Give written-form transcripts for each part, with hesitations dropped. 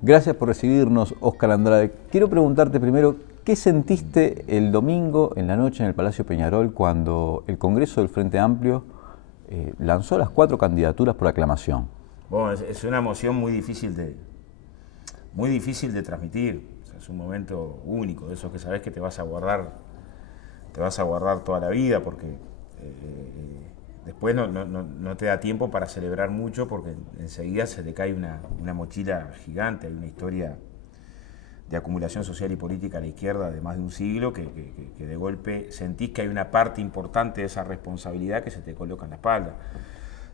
Gracias por recibirnos, Óscar Andrade. Quiero preguntarte primero, ¿qué sentiste el domingo en la noche en el Palacio Peñarol cuando el Congreso del Frente Amplio lanzó las 4 candidaturas por aclamación? Bueno, es una emoción muy difícil de transmitir. O sea, es un momento único, de esos que sabes que te vas a guardar toda la vida, porque después no te da tiempo para celebrar mucho, porque enseguida se te cae una mochila gigante. Hay una historia de acumulación social y política a la izquierda de más de un siglo que de golpe sentís que hay una parte importante de esa responsabilidad que se te coloca en la espalda.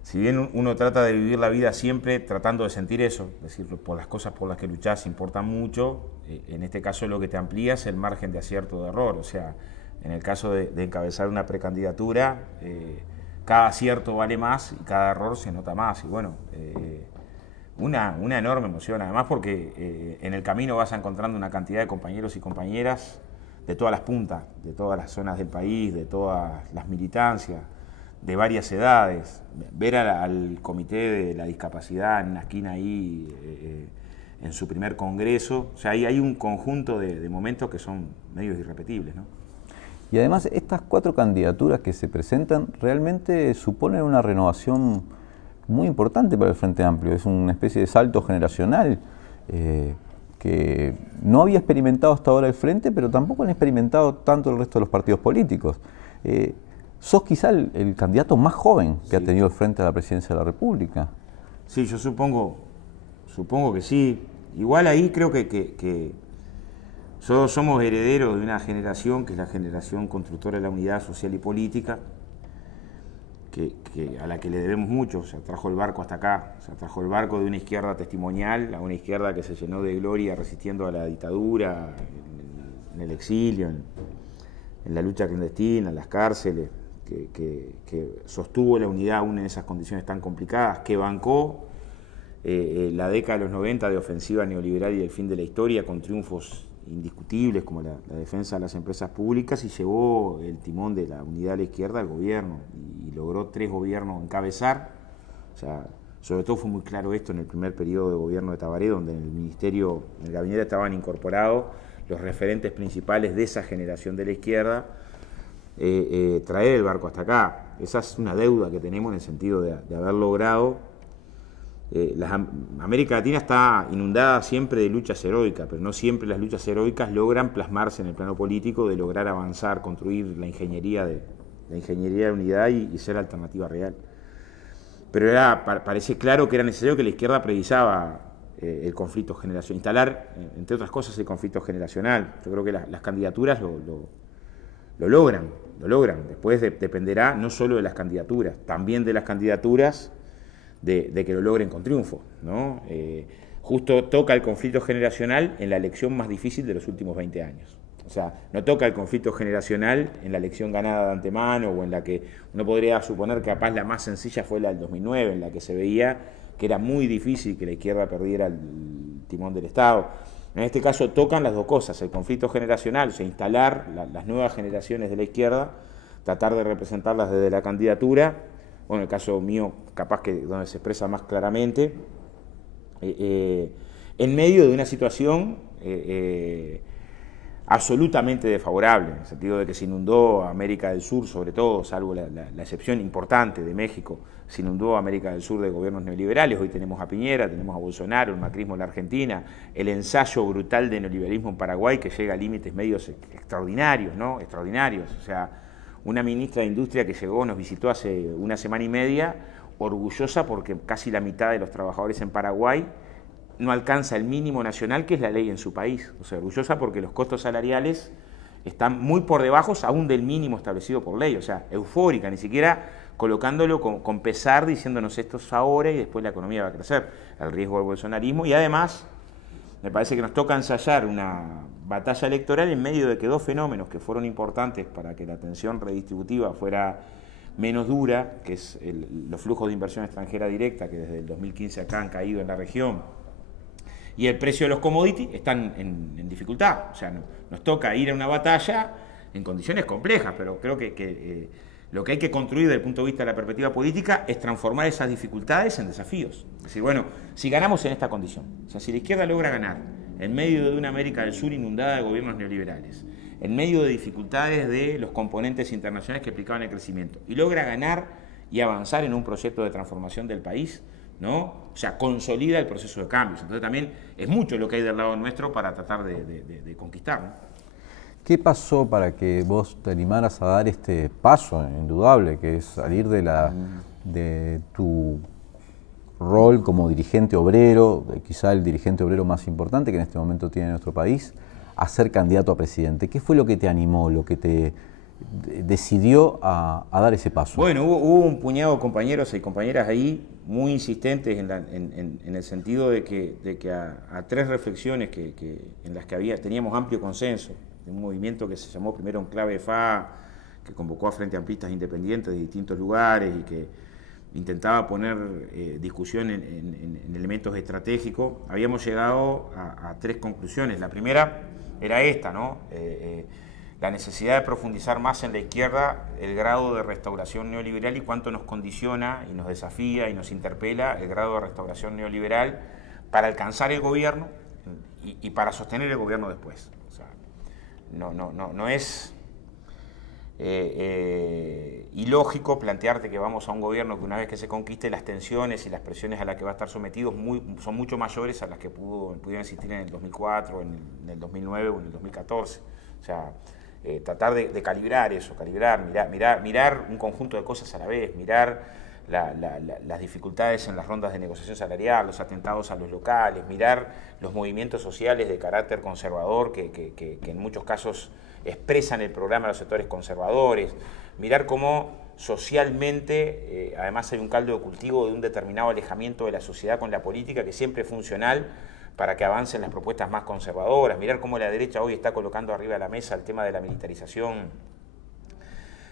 Si bien uno trata de vivir la vida siempre tratando de sentir eso, es decir, por las cosas por las que luchás importan mucho, en este caso lo que te amplía es el margen de acierto o de error. O sea, en el caso de encabezar una precandidatura, cada acierto vale más y cada error se nota más. Y bueno, una enorme emoción, además porque en el camino vas encontrando una cantidad de compañeros y compañeras de todas las puntas, de todas las zonas del país, de todas las militancias, de varias edades. Ver al Comité de la Discapacidad en una esquina ahí en su primer congreso, o sea, hay un conjunto de momentos que son medios irrepetibles, ¿no? Y además estas 4 candidaturas que se presentan realmente suponen una renovación muy importante para el Frente Amplio. Es una especie de salto generacional que no había experimentado hasta ahora el Frente, pero tampoco han experimentado tanto el resto de los partidos políticos. Sos quizá el candidato más joven que ha tenido el Frente a la presidencia de la República. Sí, yo supongo que sí. Igual ahí creo que somos herederos de una generación que es la generación constructora de la unidad social y política, a la que le debemos mucho. O sea, trajo el barco hasta acá, o sea, trajo el barco de una izquierda testimonial a una izquierda que se llenó de gloria resistiendo a la dictadura, en el exilio, en la lucha clandestina, en las cárceles, que sostuvo la unidad aún en esas condiciones tan complicadas, que bancó la década de los 90 de ofensiva neoliberal y del fin de la historia con triunfos indiscutibles como la defensa de las empresas públicas, y llevó el timón de la unidad de la izquierda al gobierno y logró 3 gobiernos encabezar. O sea, sobre todo fue muy claro esto en el primer periodo de gobierno de Tabaré, donde en el ministerio, en el gabinete estaban incorporados los referentes principales de esa generación de la izquierda. Traer el barco hasta acá, esa es una deuda que tenemos en el sentido de haber logrado. América Latina está inundada siempre de luchas heroicas, pero no siempre las luchas heroicas logran plasmarse en el plano político, de lograr avanzar, construir la ingeniería de unidad y ser alternativa real. Pero parece claro que era necesario, que la izquierda previsaba el conflicto generacional, instalar, entre otras cosas, el conflicto generacional. Yo creo que las candidaturas lo logran. Después dependerá no solo de las candidaturas, también de las candidaturas de que lo logren con triunfo, ¿no? Justo toca el conflicto generacional en la elección más difícil de los últimos 20 años. O sea, no toca el conflicto generacional en la elección ganada de antemano, o en la que uno podría suponer que capaz la más sencilla fue la del 2009, en la que se veía que era muy difícil que la izquierda perdiera el timón del Estado. En este caso tocan las dos cosas, el conflicto generacional, o sea, instalar las nuevas generaciones de la izquierda, tratar de representarlas desde la candidatura. Bueno, en el caso mío, capaz que donde se expresa más claramente, en medio de una situación absolutamente desfavorable, en el sentido de que se inundó América del Sur, sobre todo, salvo la excepción importante de México, se inundó América del Sur de gobiernos neoliberales. Hoy tenemos a Piñera, tenemos a Bolsonaro, el macrismo en la Argentina, el ensayo brutal de neoliberalismo en Paraguay, que llega a límites medios extraordinarios, ¿no? Extraordinarios. O sea, una ministra de Industria que llegó, nos visitó hace una semana y media, orgullosa porque casi la mitad de los trabajadores en Paraguay no alcanza el mínimo nacional, que es la ley en su país. O sea, orgullosa porque los costos salariales están muy por debajo aún del mínimo establecido por ley. O sea, eufórica, ni siquiera colocándolo con pesar, diciéndonos esto es ahora y después la economía va a crecer. El riesgo del bolsonarismo. Y además, me parece que nos toca ensayar una batalla electoral en medio de que 2 fenómenos que fueron importantes para que la tensión redistributiva fuera menos dura, que es los flujos de inversión extranjera directa, que desde el 2015 acá han caído en la región, y el precio de los commodities, están en dificultad. O sea, nos toca ir a una batalla en condiciones complejas, pero creo que Lo que hay que construir desde el punto de vista de la perspectiva política es transformar esas dificultades en desafíos. Es decir, bueno, si ganamos en esta condición, o sea, si la izquierda logra ganar en medio de una América del Sur inundada de gobiernos neoliberales, en medio de dificultades de los componentes internacionales que explicaban el crecimiento, y logra ganar y avanzar en un proyecto de transformación del país, ¿no? O sea, consolida el proceso de cambios. Entonces también es mucho lo que hay del lado nuestro para tratar de conquistar, ¿no? ¿Qué pasó para que vos te animaras a dar este paso indudable, que es salir de tu rol como dirigente obrero, quizá el dirigente obrero más importante que en este momento tiene nuestro país, a ser candidato a presidente? ¿Qué fue lo que te animó, lo que te decidió a dar ese paso? Bueno, hubo un puñado de compañeros y compañeras ahí muy insistentes en el sentido de que a tres reflexiones en las que teníamos amplio consenso, de un movimiento que se llamó primero Enclave FA, que convocó a Frente Amplistas Independientes de distintos lugares y que intentaba poner discusión en elementos estratégicos. Habíamos llegado a tres conclusiones. La primera era esta, ¿no? La necesidad de profundizar más en la izquierda el grado de restauración neoliberal y cuánto nos condiciona y nos desafía y nos interpela el grado de restauración neoliberal para alcanzar el gobierno y para sostener el gobierno después. O sea, no es ilógico plantearte que vamos a un gobierno que una vez que se conquiste las tensiones y las presiones a las que va a estar sometido son mucho mayores a las que pudieron existir en el 2004, en el 2009 o en el 2014. O sea, tratar de calibrar eso, mirar un conjunto de cosas a la vez, mirar las dificultades en las rondas de negociación salarial, los atentados a los locales, mirar los movimientos sociales de carácter conservador que en muchos casos expresan el programa de los sectores conservadores, mirar cómo socialmente además hay un caldo de cultivo de un determinado alejamiento de la sociedad con la política que siempre es funcional para que avancen las propuestas más conservadoras, mirar cómo la derecha hoy está colocando arriba de la mesa el tema de la militarización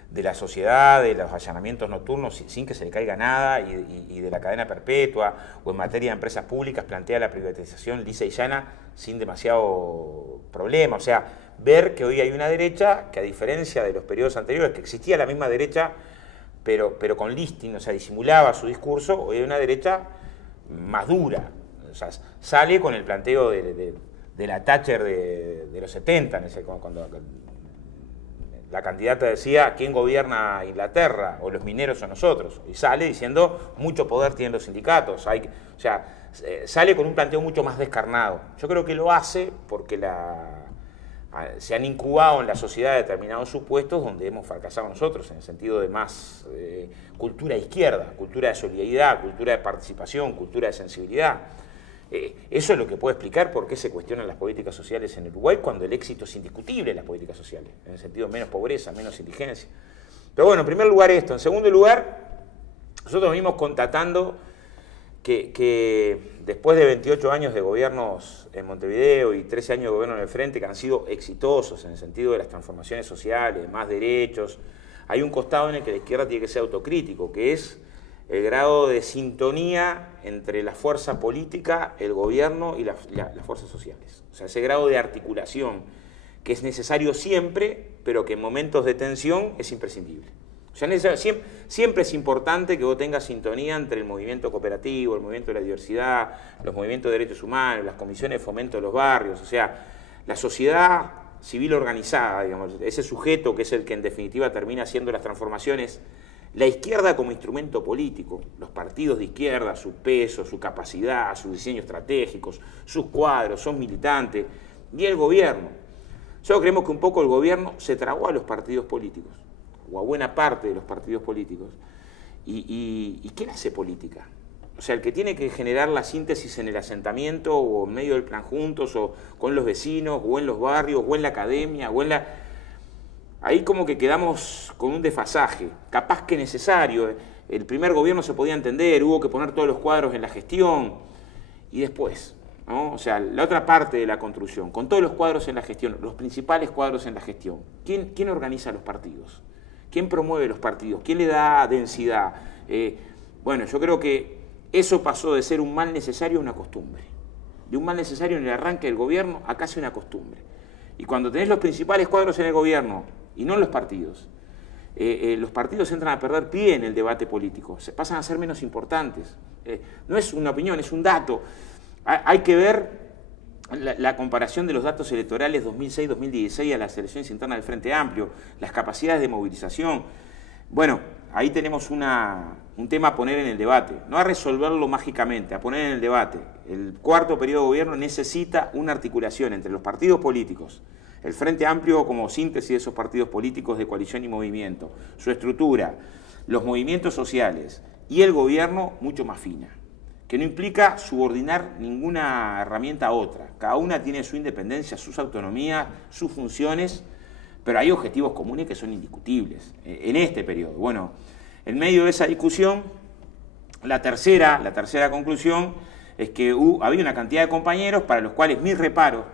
de la sociedad, de los allanamientos nocturnos sin que se le caiga nada y de la cadena perpetua, o en materia de empresas públicas plantea la privatización lisa y llana sin demasiado problema. O sea, ver que hoy hay una derecha que, a diferencia de los periodos anteriores, que existía la misma derecha pero con listing, o sea, disimulaba su discurso, hoy hay una derecha más dura. O sea, sale con el planteo de la Thatcher de los 70, cuando la candidata decía ¿quién gobierna Inglaterra? O los mineros o nosotros. Y sale diciendo mucho poder tienen los sindicatos. O sea, sale con un planteo mucho más descarnado. Yo creo que lo hace porque se han incubado en la sociedad determinados supuestos donde hemos fracasado nosotros, en el sentido de más cultura izquierda, cultura de solidaridad, cultura de participación, cultura de sensibilidad. Eso es lo que puede explicar por qué se cuestionan las políticas sociales en Uruguay cuando el éxito es indiscutible en las políticas sociales, en el sentido de menos pobreza, menos indigencia. Pero bueno, en primer lugar esto. En segundo lugar, nosotros venimos constatando que después de 28 años de gobiernos en Montevideo y 13 años de gobierno en el Frente que han sido exitosos en el sentido de las transformaciones sociales, más derechos, hay un costado en el que la izquierda tiene que ser autocrítico, que es el grado de sintonía entre la fuerza política, el gobierno y las fuerzas sociales. O sea, ese grado de articulación que es necesario siempre, pero que en momentos de tensión es imprescindible. O sea, siempre es importante que vos tengas sintonía entre el movimiento cooperativo, el movimiento de la diversidad, los movimientos de derechos humanos, las comisiones de fomento de los barrios, o sea, la sociedad civil organizada, digamos, ese sujeto que es el que en definitiva termina haciendo las transformaciones. La izquierda como instrumento político, los partidos de izquierda, su peso, su capacidad, sus diseños estratégicos, sus cuadros, son militantes, y el gobierno. Nosotros creemos que un poco el gobierno se tragó a los partidos políticos, o a buena parte de los partidos políticos. ¿Y quién hace política? O sea, el que tiene que generar la síntesis en el asentamiento, o en medio del plan juntos, o con los vecinos, o en los barrios, o en la academia, o en la... Ahí como que quedamos con un desfasaje, capaz que necesario. El primer gobierno se podía entender, hubo que poner todos los cuadros en la gestión. Y después, ¿no? O sea, la otra parte de la construcción, con todos los cuadros en la gestión, los principales cuadros en la gestión. ¿Quién organiza los partidos? ¿Quién promueve los partidos? ¿Quién le da densidad? Bueno, yo creo que eso pasó de ser un mal necesario a una costumbre. De un mal necesario en el arranque del gobierno a casi una costumbre. Y cuando tenés los principales cuadros en el gobierno, y no en los partidos, los partidos entran a perder pie en el debate político, se pasan a ser menos importantes. No es una opinión, es un dato. Hay que ver la comparación de los datos electorales 2006-2016 a las elecciones internas del Frente Amplio, las capacidades de movilización. Bueno, ahí tenemos un tema a poner en el debate, no a resolverlo mágicamente, a poner en el debate. El cuarto periodo de gobierno necesita una articulación entre los partidos políticos, el Frente Amplio como síntesis de esos partidos políticos de coalición y movimiento, su estructura, los movimientos sociales y el gobierno mucho más fina, que no implica subordinar ninguna herramienta a otra. Cada una tiene su independencia, sus autonomías, sus funciones, pero hay objetivos comunes que son indiscutibles en este periodo. Bueno, en medio de esa discusión, la tercera conclusión es que había una cantidad de compañeros para los cuales mi reparo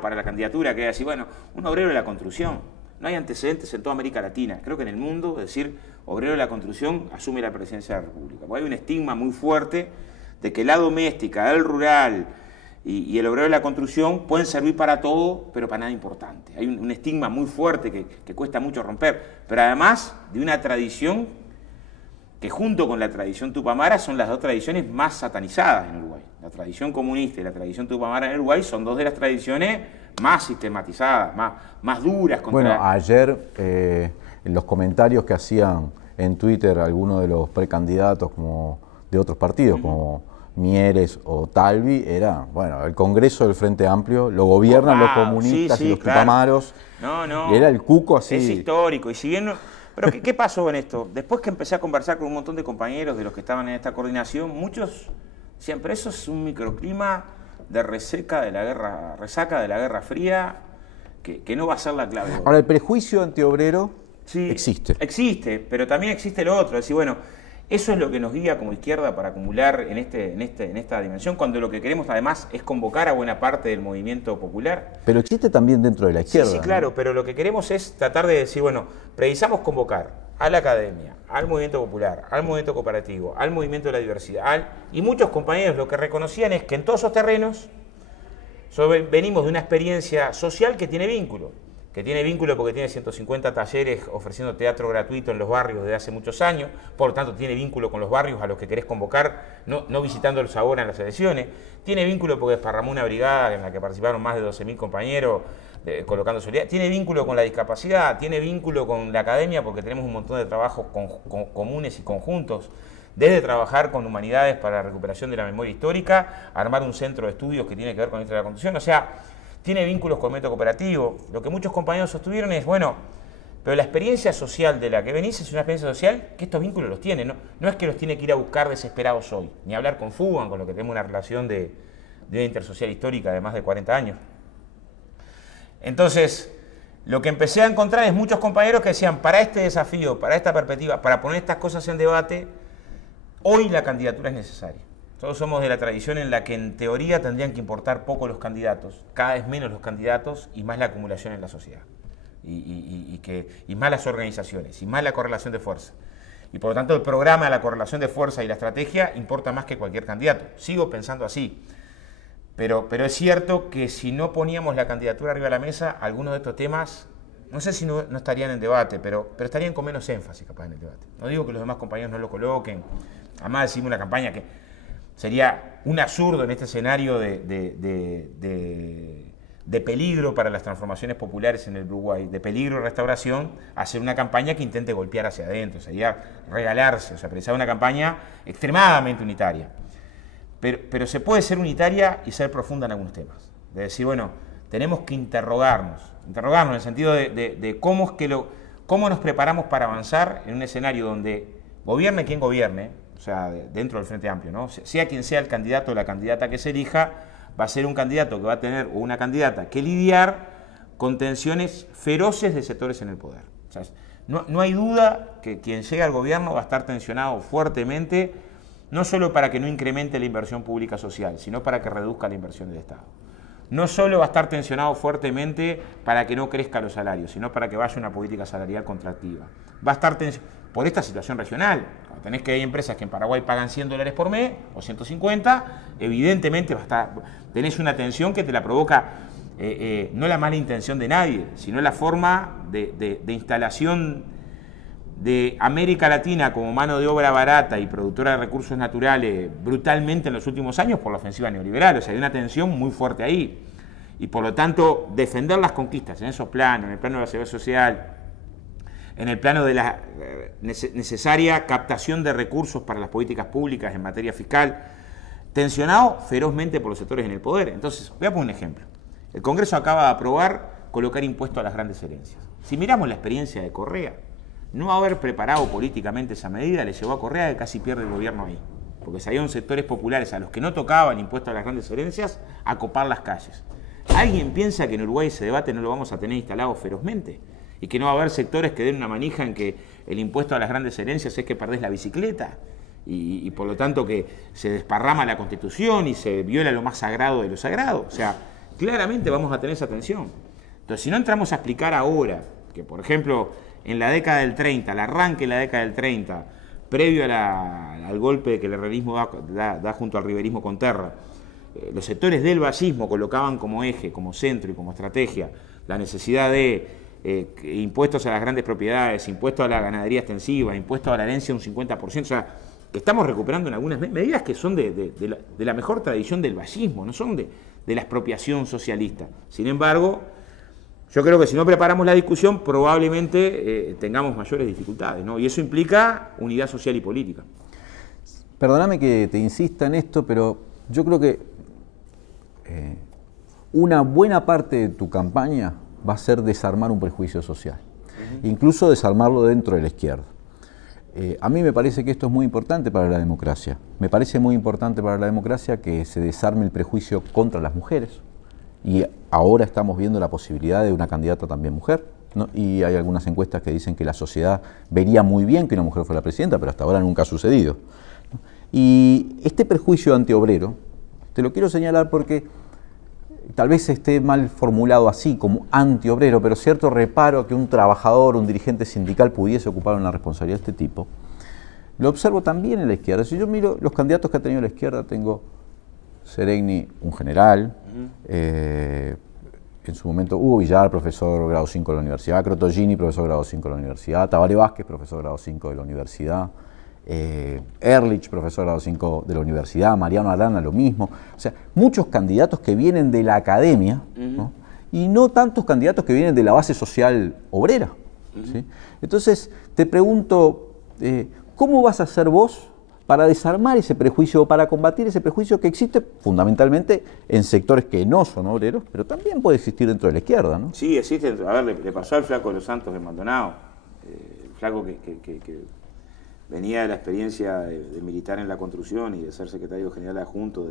para la candidatura, que era decir, bueno, un obrero de la construcción. No hay antecedentes en toda América Latina, creo que en el mundo, es decir, obrero de la construcción asume la presidencia de la República. Porque hay un estigma muy fuerte de que la doméstica, el rural y el obrero de la construcción pueden servir para todo, pero para nada importante. Hay un estigma muy fuerte que cuesta mucho romper, pero además de una tradición que junto con la tradición tupamara son las dos tradiciones más satanizadas en Uruguay. La tradición comunista y la tradición tupamara en Uruguay son dos de las tradiciones más sistematizadas, más duras. Bueno, ayer en los comentarios que hacían en Twitter algunos de los precandidatos como de otros partidos, como Mieres o Talvi, era, bueno, el Congreso del Frente Amplio, lo gobiernan los comunistas y los tupamaros. No. Y era el cuco así. Es histórico, y si bien... Pero ¿qué pasó con esto? Después que empecé a conversar con un montón de compañeros de los que estaban en esta coordinación, muchos decían, pero eso es un microclima de resaca de la Guerra Fría, que no va a ser la clave. Ahora, el prejuicio antiobrero existe. Existe, pero también existe lo otro. Es decir, bueno, eso es lo que nos guía como izquierda para acumular en esta dimensión, cuando lo que queremos además es convocar a buena parte del movimiento popular. Pero existe también dentro de la izquierda. Sí, claro, ¿no? Pero lo que queremos es tratar de decir, bueno, precisamos convocar a la academia, al movimiento popular, al movimiento cooperativo, al movimiento de la diversidad, y muchos compañeros lo que reconocían es que en todos esos terrenos venimos de una experiencia social que tiene vínculo porque tiene 150 talleres ofreciendo teatro gratuito en los barrios desde hace muchos años, por lo tanto tiene vínculo con los barrios a los que querés convocar, no visitándolos ahora en las elecciones, tiene vínculo porque desparramó una brigada en la que participaron más de 12.000 compañeros colocando solidaridad, tiene vínculo con la discapacidad, tiene vínculo con la academia porque tenemos un montón de trabajos comunes y conjuntos, desde trabajar con humanidades para la recuperación de la memoria histórica, armar un centro de estudios que tiene que ver con la historia de la Constitución, o sea, tiene vínculos con el método cooperativo. Lo que muchos compañeros sostuvieron es, bueno, pero la experiencia social de la que venís es una experiencia social que estos vínculos los tiene, no es que los tiene que ir a buscar desesperados hoy, ni hablar con Fugan, con lo que tenemos una relación de una intersocial histórica de más de 40 años. Entonces, lo que empecé a encontrar es muchos compañeros que decían, para este desafío, para esta perspectiva, para poner estas cosas en debate, hoy la candidatura es necesaria. Todos somos de la tradición en la que en teoría tendrían que importar poco los candidatos, cada vez menos los candidatos y más la acumulación en la sociedad, y más las organizaciones, y más la correlación de fuerza. Y por lo tanto el programa de la correlación de fuerza y la estrategia importa más que cualquier candidato. Sigo pensando así, pero es cierto que si no poníamos la candidatura arriba de la mesa, algunos de estos temas, no sé si no estarían en debate, pero estarían con menos énfasis capaz en el debate. No digo que los demás compañeros no lo coloquen, además decimos una campaña que sería un absurdo en este escenario de peligro para las transformaciones populares en el Uruguay, de peligro de restauración, hacer una campaña que intente golpear hacia adentro, sería regalarse, o sea, precisar una campaña extremadamente unitaria. Pero se puede ser unitaria y ser profunda en algunos temas. De decir, bueno, tenemos que interrogarnos en el sentido de cómo nos preparamos para avanzar en un escenario donde gobierne quien gobierne, o sea, dentro del Frente Amplio, ¿no? Sea quien sea el candidato o la candidata que se elija, va a ser un candidato que va a tener, o una candidata, que lidiar con tensiones feroces de sectores en el poder. O sea, no hay duda que quien llegue al gobierno va a estar tensionado fuertemente, no solo para que no incremente la inversión pública social, sino para que reduzca la inversión del Estado. No solo va a estar tensionado fuertemente para que no crezcan los salarios, sino para que vaya una política salarial contractiva. Va a estar tensionado por esta situación regional. Cuando tenés que hay empresas que en Paraguay pagan $100 por mes o 150, evidentemente tenés una tensión que te la provoca no la mala intención de nadie, sino la forma de instalación de América Latina como mano de obra barata y productora de recursos naturales brutalmente en los últimos años por la ofensiva neoliberal. O sea, hay una tensión muy fuerte ahí. Y por lo tanto, defender las conquistas en esos planos, en el plano de la seguridad social, en el plano de la necesaria captación de recursos para las políticas públicas en materia fiscal, tensionado ferozmente por los sectores en el poder. Entonces, voy a poner un ejemplo. El Congreso acaba de aprobar colocar impuestos a las grandes herencias. Si miramos la experiencia de Correa, no haber preparado políticamente esa medida le llevó a Correa que casi pierde el gobierno ahí. Porque salieron sectores populares a los que no tocaban impuestos a las grandes herencias a copar las calles. ¿Alguien piensa que en Uruguay ese debate no lo vamos a tener instalado ferozmente? Y que no va a haber sectores que den una manija en que el impuesto a las grandes herencias es que perdés la bicicleta y por lo tanto que se desparrama la Constitución y se viola lo más sagrado de lo sagrado. O sea, claramente vamos a tener esa tensión. Entonces, si no entramos a explicar ahora que, por ejemplo, en la década del 30, al arranque de la década del 30, previo al golpe que el herrerismo da junto al riverismo con Terra, los sectores del vallismo colocaban como eje, como centro y como estrategia la necesidad de impuestos a las grandes propiedades, impuestos a la ganadería extensiva, impuestos a la herencia un 50%, o sea, que estamos recuperando en algunas medidas que son de la mejor tradición del vallismo, no son de la expropiación socialista. Sin embargo, yo creo que si no preparamos la discusión, probablemente tengamos mayores dificultades, ¿no? Y eso implica unidad social y política. Perdóname que te insista en esto, pero yo creo que una buena parte de tu campaña va a ser desarmar un prejuicio social, incluso desarmarlo dentro de la izquierda. A mí me parece que esto es muy importante para la democracia. Me parece muy importante para la democracia que se desarme el prejuicio contra las mujeres. Y ahora estamos viendo la posibilidad de una candidata también mujer, ¿no? Y hay algunas encuestas que dicen que la sociedad vería muy bien que una mujer fuera presidenta, pero hasta ahora nunca ha sucedido, ¿no? Y este prejuicio antiobrero, te lo quiero señalar porque tal vez esté mal formulado así, como antiobrero, pero cierto reparo a que un trabajador, un dirigente sindical pudiese ocupar una responsabilidad de este tipo, lo observo también en la izquierda. Si yo miro los candidatos que ha tenido la izquierda, tengo Seregni, un general, en su momento Hugo Villar, profesor grado 5 de la universidad, Crotogini, profesor grado 5 de la universidad, Tabaré Vázquez, profesor grado 5 de la universidad, Ehrlich, profesor grado 5 de la universidad, Mariano Arana, lo mismo. O sea, muchos candidatos que vienen de la academia, ¿no? Y no tantos candidatos que vienen de la base social obrera, ¿sí? Entonces, te pregunto, ¿cómo vas a hacer vos para desarmar ese prejuicio o para combatir ese prejuicio que existe fundamentalmente en sectores que no son obreros, pero también puede existir dentro de la izquierda, ¿no? Sí, existe. A ver, le pasó al flaco de los Santos de Maldonado, el flaco que venía de la experiencia de militar en la construcción y de ser secretario general adjunto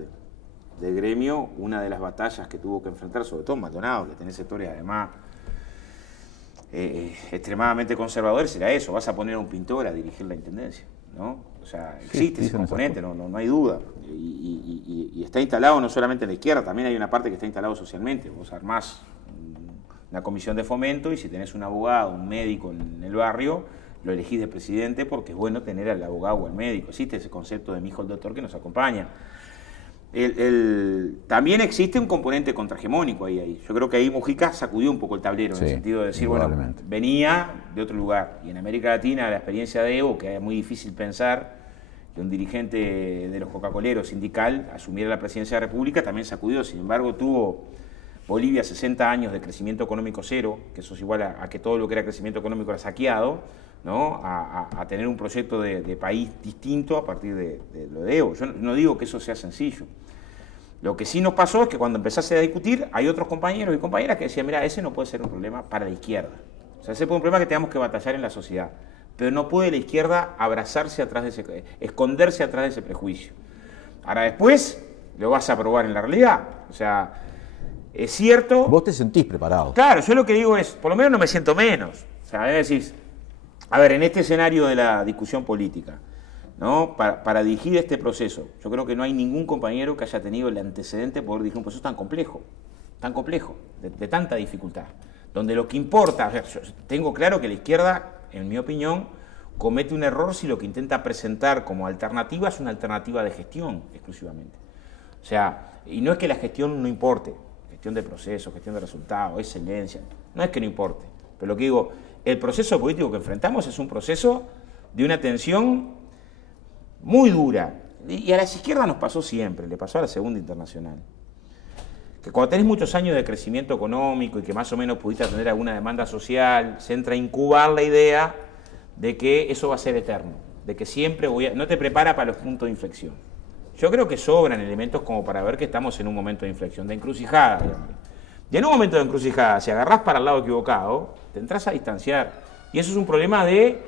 del gremio. Una de las batallas que tuvo que enfrentar, sobre todo Maldonado, que tiene sectores además extremadamente conservadores, era eso: vas a poner a un pintor a dirigir la intendencia, ¿no? O sea, existe ese componente, no hay duda. Y está instalado no solamente en la izquierda, también hay una parte que está instalado socialmente. Vos armás una comisión de fomento y si tenés un abogado, un médico en el barrio, lo elegís de presidente porque es bueno tener al abogado o al médico. Existe ese concepto de mi hijo el doctor que nos acompaña. También existe un componente contrahegemónico ahí. Yo creo que ahí Mujica sacudió un poco el tablero, en el sentido de decir, bueno, venía de otro lugar. Y en América Latina la experiencia de Evo, que es muy difícil pensar que un dirigente de los coca-coleros sindical asumiera la presidencia de la República, también sacudió. Sin embargo, tuvo Bolivia 60 años de crecimiento económico cero, que eso es igual a que todo lo que era crecimiento económico era saqueado, ¿no? A tener un proyecto de país distinto a partir de lo de Evo. Yo no digo que eso sea sencillo. Lo que sí nos pasó es que cuando empezase a discutir, hay otros compañeros y compañeras que decían, mira, ese no puede ser un problema para la izquierda. O sea, ese puede ser un problema que tengamos que batallar en la sociedad. Pero no puede la izquierda abrazarse atrás de ese, esconderse atrás de ese prejuicio. Ahora después lo vas a probar en la realidad. O sea, es cierto... Vos te sentís preparado. Claro, yo lo que digo es, por lo menos no me siento menos. O sea, es decir, a ver, en este escenario de la discusión política, ¿no? Para dirigir este proceso, yo creo que no hay ningún compañero que haya tenido el antecedente de poder dirigir un proceso tan complejo, de tanta dificultad, donde lo que importa, o sea, yo tengo claro que la izquierda, en mi opinión, comete un error si lo que intenta presentar como alternativa es una alternativa de gestión exclusivamente. O sea, y no es que la gestión no importe, gestión de procesos, gestión de resultados, excelencia, no es que no importe, pero lo que digo, el proceso político que enfrentamos es un proceso de una tensión muy dura. Y a las izquierdas nos pasó siempre, le pasó a la Segunda Internacional. Que cuando tenés muchos años de crecimiento económico y que más o menos pudiste atender alguna demanda social, se entra a incubar la idea de que eso va a ser eterno, de que siempre no te prepara para los puntos de inflexión. Yo creo que sobran elementos como para ver que estamos en un momento de inflexión, de encrucijada, digamos. Y en un momento de encrucijada, si agarrás para el lado equivocado, te entras a distanciar. Y eso es un problema de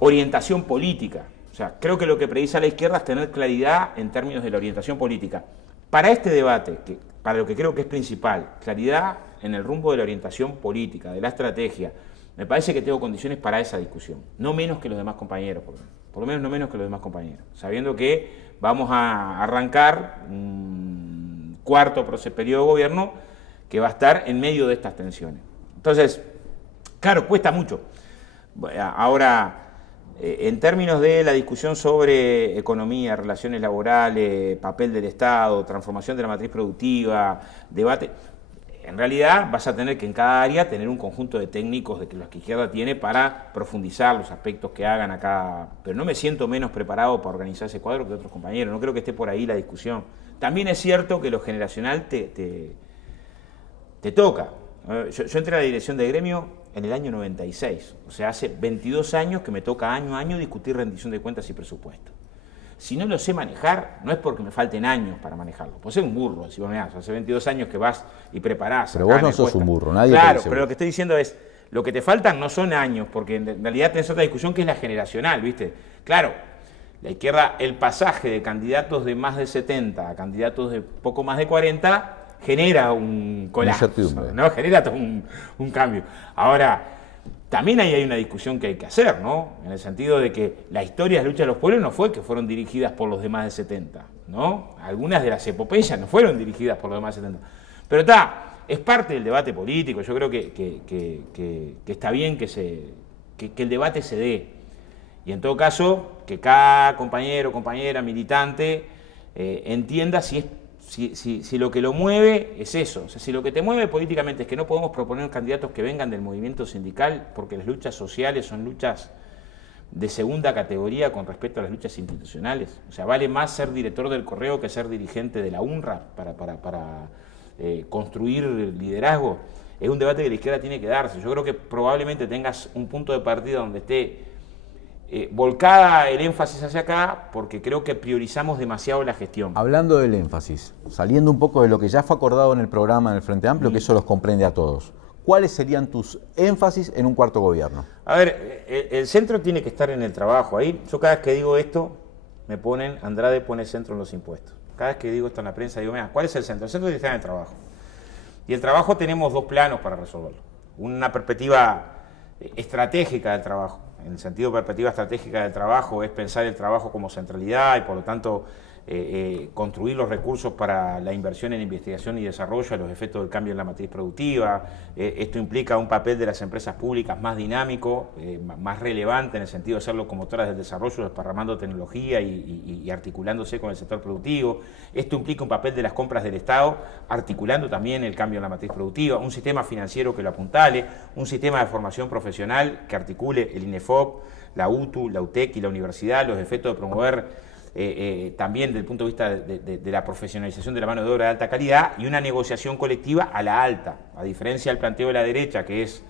orientación política. O sea, creo que lo que precisa la izquierda es tener claridad en términos de la orientación política. Para este debate, para lo que creo que es principal, claridad en el rumbo de la orientación política, de la estrategia, me parece que tengo condiciones para esa discusión. No menos que los demás compañeros, por lo menos no menos que los demás compañeros. Sabiendo que vamos a arrancar un cuarto periodo de gobierno que va a estar en medio de estas tensiones. Entonces, claro, cuesta mucho. Ahora, en términos de la discusión sobre economía, relaciones laborales, papel del Estado, transformación de la matriz productiva, debate, en realidad vas a tener que en cada área tener un conjunto de técnicos de que la izquierda tiene para profundizar los aspectos que hagan acá, pero no me siento menos preparado para organizar ese cuadro que otros compañeros, no creo que esté por ahí la discusión. También es cierto que lo generacional te toca. Yo entré a la dirección de gremio en el año 96, o sea, hace 22 años que me toca año a año discutir rendición de cuentas y presupuesto. Si no lo sé manejar, no es porque me falten años para manejarlo. Pues ser un burro, si vos me das, hace 22 años que vas y preparás. Pero vos no sos un burro, nadie Claro, pero lo que estoy diciendo es, lo que te faltan no son años, porque en realidad tenés otra discusión que es la generacional, ¿viste? Claro, la izquierda, el pasaje de candidatos de más de 70 a candidatos de poco más de 40 genera un colapso, ¿no? Genera todo un cambio. Ahora, también ahí hay una discusión que hay que hacer, ¿no? En el sentido de que la historia de la lucha de los pueblos no fue que fueron dirigidas por los demás de 70, ¿no? Algunas de las epopeyas no fueron dirigidas por los demás de 70. Pero es parte del debate político, yo creo que está bien que el debate se dé. Y en todo caso, que cada compañero, compañera, militante entienda si lo que lo mueve es eso. O sea, si lo que te mueve políticamente es que no podemos proponer candidatos que vengan del movimiento sindical porque las luchas sociales son luchas de segunda categoría con respecto a las luchas institucionales. O sea, vale más ser director del Correo que ser dirigente de la UNRWA para construir liderazgo. Es un debate que la izquierda tiene que darse. Yo creo que probablemente tengas un punto de partida donde esté volcada el énfasis hacia acá, porque creo que priorizamos demasiado la gestión. Hablando del énfasis, saliendo un poco de lo que ya fue acordado en el programa del Frente Amplio, que eso los comprende a todos, ¿cuáles serían tus énfasis en un cuarto gobierno? A ver, el centro tiene que estar en el trabajo. Ahí, yo cada vez que digo esto, me ponen, Andrade pone centro en los impuestos. Cada vez que digo esto en la prensa, digo, mira, ¿cuál es el centro? El centro tiene que estar en el trabajo. Y el trabajo tenemos dos planos para resolverlo. Una perspectiva estratégica del trabajo. En el sentido de perspectiva estratégica del trabajo es pensar el trabajo como centralidad y por lo tanto construir los recursos para la inversión en investigación y desarrollo a los efectos del cambio en la matriz productiva. Esto implica un papel de las empresas públicas más dinámico, más relevante en el sentido de ser locomotoras del desarrollo, desparramando tecnología y articulándose con el sector productivo. Esto implica un papel de las compras del Estado, articulando también el cambio en la matriz productiva, un sistema financiero que lo apuntale, un sistema de formación profesional que articule el INEFOP, la UTU, la UTEC y la universidad, los efectos de promover también desde el punto de vista de la profesionalización de la mano de obra de alta calidad y una negociación colectiva a la alta, a diferencia del planteo de la derecha, que es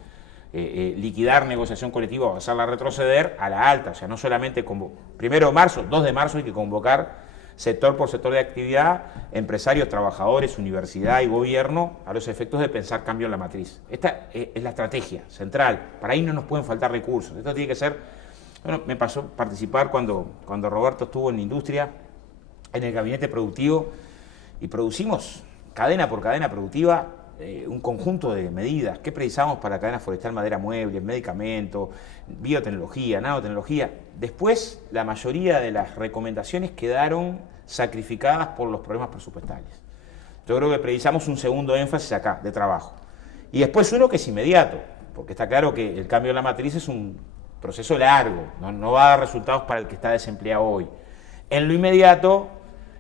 liquidar negociación colectiva o hacerla retroceder, a la alta. O sea, no solamente 1 de marzo, 2 de marzo hay que convocar sector por sector de actividad, empresarios, trabajadores, universidad y gobierno, a los efectos de pensar cambio en la matriz. Esta es la estrategia central. Para ahí no nos pueden faltar recursos. Esto tiene que ser... Bueno, me pasó participar cuando Roberto estuvo en la industria, en el gabinete productivo, y producimos cadena por cadena productiva un conjunto de medidas. ¿Qué precisamos para la cadena forestal, madera, muebles, medicamentos, biotecnología, nanotecnología? Después, la mayoría de las recomendaciones quedaron sacrificadas por los problemas presupuestarios. Yo creo que precisamos un segundo énfasis acá, de trabajo. Y después uno que es inmediato, porque está claro que el cambio de la matriz es un proceso largo, no va a dar resultados para el que está desempleado hoy. En lo inmediato,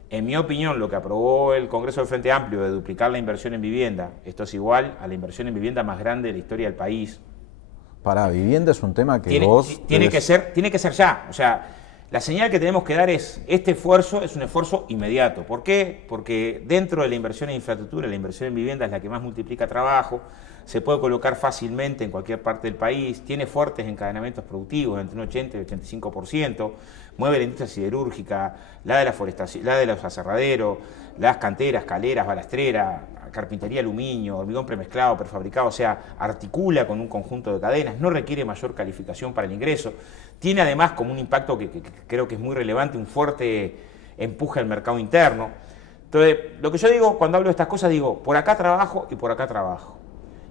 en mi opinión, lo que aprobó el Congreso del Frente Amplio de duplicar la inversión en vivienda, esto es igual a la inversión en vivienda más grande de la historia del país, Para vivienda es un tema que tiene que ser ya. O sea, la señal que tenemos que dar es, este esfuerzo es un esfuerzo inmediato. ¿Por qué? Porque dentro de la inversión en infraestructura, la inversión en vivienda es la que más multiplica trabajo, se puede colocar fácilmente en cualquier parte del país, tiene fuertes encadenamientos productivos, entre un 80 y 85%, mueve la industria siderúrgica, la de la forestación, la de los aserraderos, las canteras, caleras, balastreras, carpintería, aluminio, hormigón premezclado, prefabricado, o sea, articula con un conjunto de cadenas, no requiere mayor calificación para el ingreso, tiene además como un impacto que creo que es muy relevante, un fuerte empuje al mercado interno. Entonces, lo que yo digo cuando hablo de estas cosas, digo, por acá trabajo y por acá trabajo.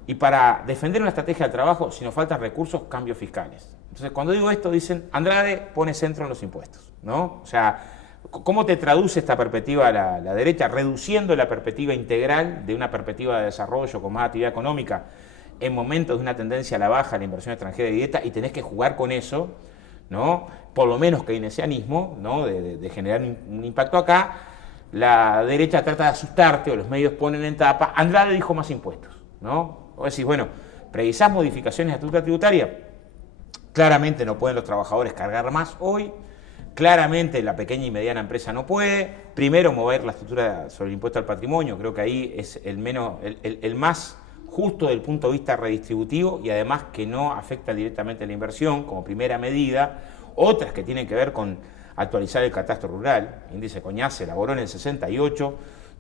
Y para defender una estrategia del trabajo, si nos faltan recursos, cambios fiscales. Entonces, cuando digo esto, dicen, Andrade pone centro en los impuestos, ¿no? O sea, ¿cómo te traduce esta perspectiva la derecha? Reduciendo la perspectiva integral de una perspectiva de desarrollo con más actividad económica en momentos de una tendencia a la baja, la inversión extranjera directa, y tenés que jugar con eso, ¿no? Por lo menos keynesianismo, ¿no? De generar un impacto acá. La derecha trata de asustarte, o los medios ponen en tapa, Andrade dijo más impuestos, ¿no? O decís, bueno, ¿previsás modificaciones a la estructura tributaria? Claramente no pueden los trabajadores cargar más hoy, claramente la pequeña y mediana empresa no puede. Primero, mover la estructura sobre el impuesto al patrimonio, creo que ahí es el más justo desde el punto de vista redistributivo y además que no afecta directamente a la inversión como primera medida. Otras que tienen que ver con actualizar el catastro rural, índice Coñac se elaboró en el 68,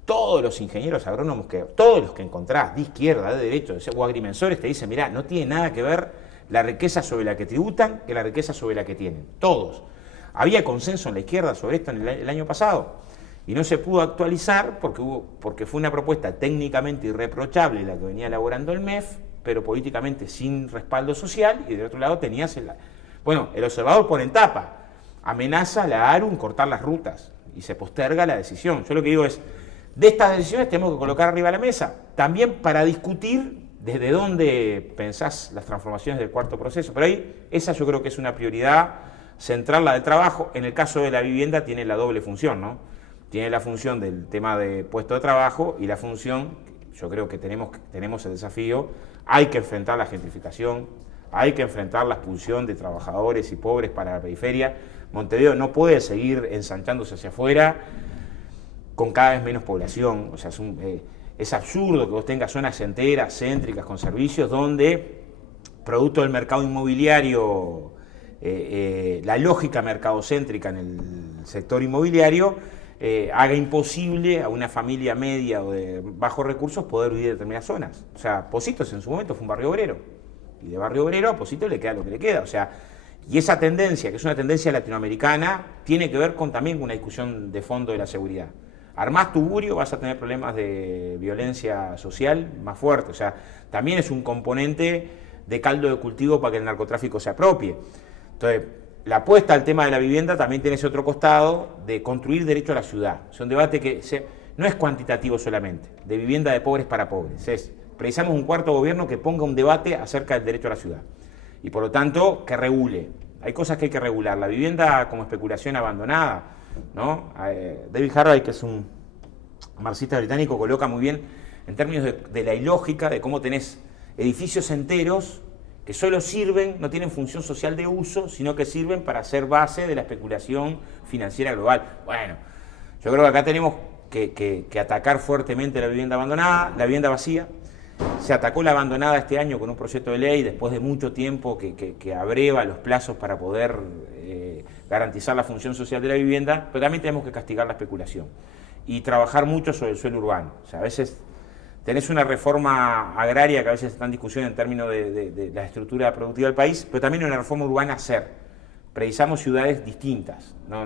todos los ingenieros agrónomos, todos los que encontrás, de izquierda, de derecha, o agrimensores, te dicen, mirá, no tiene nada que ver la riqueza sobre la que tributan que la riqueza sobre la que tienen. Todos. Había consenso en la izquierda sobre esto en el año pasado y no se pudo actualizar porque fue una propuesta técnicamente irreprochable la que venía elaborando el MEF, pero políticamente sin respaldo social, y del otro lado tenías bueno, el observador pone en tapa, amenaza a la ARU en cortar las rutas y se posterga la decisión. Yo lo que digo es, de estas decisiones tenemos que colocar arriba de la mesa, también para discutir desde dónde pensás las transformaciones del cuarto proceso. Pero ahí, esa yo creo que es una prioridad central, la del trabajo. En el caso de la vivienda tiene la doble función, ¿no? Tiene la función del tema de puesto de trabajo y la función, yo creo que tenemos el desafío, hay que enfrentar la gentrificación, hay que enfrentar la expulsión de trabajadores y pobres para la periferia. Montevideo no puede seguir ensanchándose hacia afuera con cada vez menos población. O sea, es absurdo que vos tengas zonas enteras, céntricas, con servicios, donde, producto del mercado inmobiliario, la lógica mercadocéntrica en el sector inmobiliario, haga imposible a una familia media o de bajos recursos poder vivir en determinadas zonas. O sea, Pocitos en su momento fue un barrio obrero, y de barrio obrero a Pocitos le queda lo que le queda. O sea, y esa tendencia, que es una tendencia latinoamericana, tiene que ver también con una discusión de fondo de la seguridad. Armás Tugurio, vas a tener problemas de violencia social más fuertes. O sea, también es un componente de caldo de cultivo para que el narcotráfico se apropie. Entonces, la apuesta al tema de la vivienda también tiene ese otro costado de construir derecho a la ciudad. Es un debate que no es cuantitativo solamente, de vivienda de pobres para pobres. Precisamos un cuarto gobierno que ponga un debate acerca del derecho a la ciudad. Y por lo tanto, que regule. Hay cosas que hay que regular. La vivienda como especulación abandonada, ¿no? David Harvey, que es un marxista británico, coloca muy bien en términos de la ilógica de cómo tenés edificios enteros que solo sirven, no tienen función social de uso, sino que sirven para ser base de la especulación financiera global. Bueno, yo creo que acá tenemos que atacar fuertemente la vivienda abandonada, la vivienda vacía. Se atacó la abandonada este año con un proyecto de ley después de mucho tiempo que abreva los plazos para poder garantizar la función social de la vivienda, pero también tenemos que castigar la especulación y trabajar mucho sobre el suelo urbano. O sea, a veces tenés una reforma agraria que a veces está en discusión en términos de la estructura productiva del país, pero también una reforma urbana hacer. Precisamos ciudades distintas. No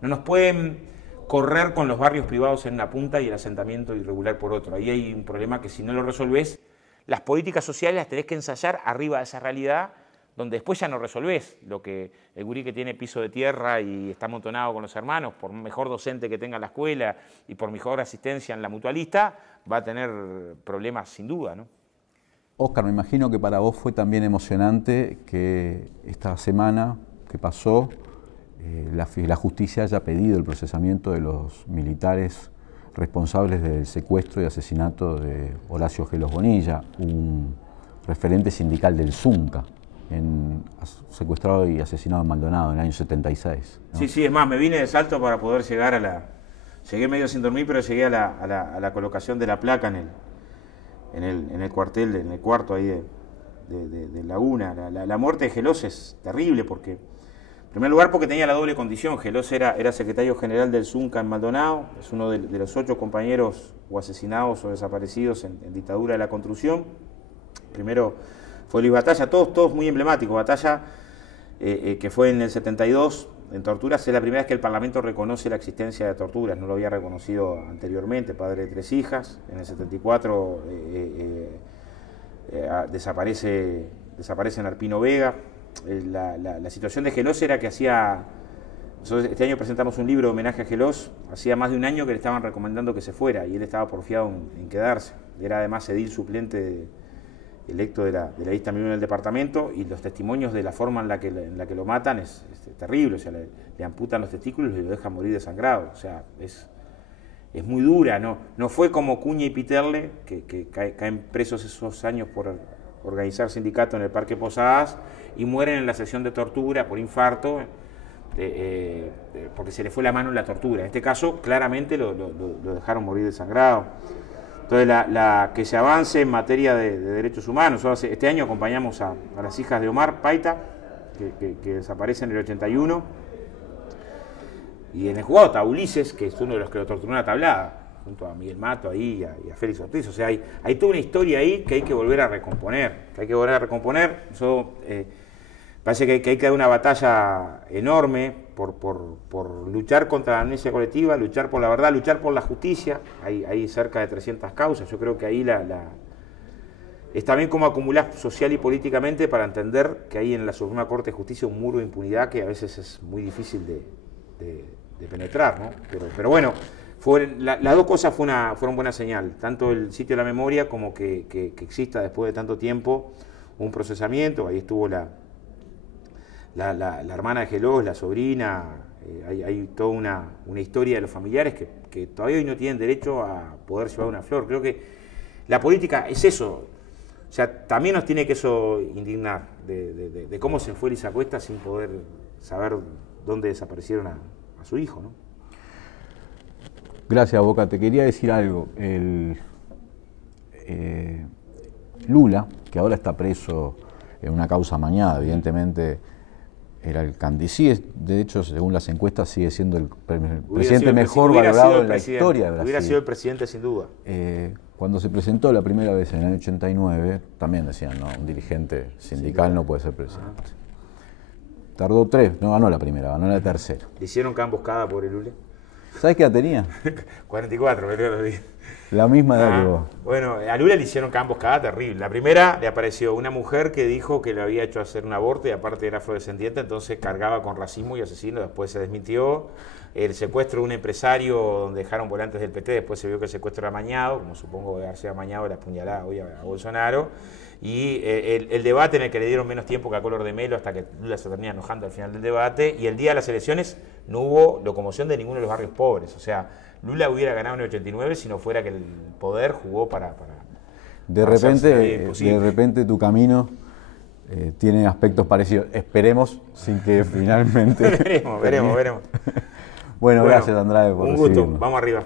nos pueden correr con los barrios privados en una punta y el asentamiento irregular por otro. Ahí hay un problema que si no lo resolvés, las políticas sociales las tenés que ensayar arriba de esa realidad, donde después ya no resolvés lo que el gurí que tiene piso de tierra y está amontonado con los hermanos, por mejor docente que tenga la escuela y por mejor asistencia en la mutualista, va a tener problemas sin duda, ¿no? Óscar, me imagino que para vos fue también emocionante que esta semana que pasó la justicia haya pedido el procesamiento de los militares responsables del secuestro y asesinato de Horacio Gelos Bonilla, un referente sindical del Zunca. secuestrado y asesinado en Maldonado en el año 76. ¿no? Sí, es más, me vine de Salto para poder llegar a la... Llegué medio sin dormir, pero llegué a la colocación de la placa en el cuartel, en el cuarto ahí de Laguna. La muerte de Gelós es terrible porque, en primer lugar, porque tenía la doble condición. Gelós era secretario general del Zunca en Maldonado, es uno de los 8 compañeros o asesinados o desaparecidos en dictadura de la construcción. Primero fue Luis Batalla, todos muy emblemáticos. Batalla, que fue en el 72, en torturas, es la primera vez que el Parlamento reconoce la existencia de torturas, no lo había reconocido anteriormente, padre de 3 hijas. En el 74 desaparece Arpino Vega. La situación de Gelós era que nosotros este año presentamos un libro de homenaje a Gelós, hacía más de un año que le estaban recomendando que se fuera y él estaba porfiado en quedarse. Era además edil suplente electo de la lista minoritaria del departamento, y los testimonios de la forma en la que lo matan es terrible. O sea, le amputan los testículos y lo dejan morir desangrado. O sea, es muy dura. No fue como Cuña y Piterle, que caen presos esos años por organizar sindicato en el Parque Posadas y mueren en la sesión de tortura por infarto, porque se le fue la mano en la tortura. En este caso, claramente lo dejaron morir desangrado. Entonces, que se avance en materia de derechos humanos. Nosotros este año acompañamos a las hijas de Omar Paita, que desaparecen en el 81, y en el juzgado está Ulises, que es uno de los que lo torturó en la tablada, junto a Miguel Mato ahí y a Félix Ortiz. O sea, hay toda una historia ahí que hay que volver a recomponer. Parece que hay que dar una batalla enorme por luchar contra la amnesia colectiva, luchar por la verdad, luchar por la justicia. Hay cerca de 300 causas. Yo creo que ahí es también como acumular social y políticamente para entender que hay en la Suprema Corte de Justicia un muro de impunidad que a veces es muy difícil de penetrar, ¿no? Pero bueno, las dos cosas fueron buena señal, tanto el sitio de la memoria como que exista después de tanto tiempo un procesamiento. Ahí estuvo la hermana de Gelós, la sobrina. Hay toda una historia de los familiares que todavía hoy no tienen derecho a poder llevar una flor. Creo que la política es eso. O sea, también nos tiene que eso indignar, de cómo se fue Elisa Cuesta sin poder saber dónde desaparecieron a su hijo, ¿no? Gracias, Boca. Te quería decir algo. Lula, que ahora está preso en una causa amañada, evidentemente era el candidato, de hecho, según las encuestas, sigue siendo el presidente mejor valorado en la historia de Brasil. Hubiera sido el presidente sin duda. Cuando se presentó la primera vez en el año 89, también decían, no, un dirigente sindical no puede ser presidente. Tardó 3, no ganó la primera, ganó la tercera. ¿Le hicieron cada emboscada por el Lula? ¿Sabes qué edad tenía? 44, me tengo que decir. La misma edad que vos. Bueno, a Lula le hicieron cada emboscada terrible. La primera le apareció una mujer que dijo que le había hecho hacer un aborto y aparte era afrodescendiente, entonces cargaba con racismo y asesino, después se desmintió. El secuestro de un empresario donde dejaron volantes del PT, después se vio que el secuestro era amañado, como supongo que haberse amañado la puñalada hoy a Bolsonaro. Y el debate en el que le dieron menos tiempo que a Color de Melo hasta que Lula se termina enojando al final del debate, y el día de las elecciones no hubo locomoción de ninguno de los barrios pobres. O sea, Lula hubiera ganado en el 89 si no fuera que el poder jugó para de repente tu camino tiene aspectos parecidos. Esperemos sin que finalmente... veremos. Bueno, gracias, Andrade, por un gusto, recibirnos. vamos arriba.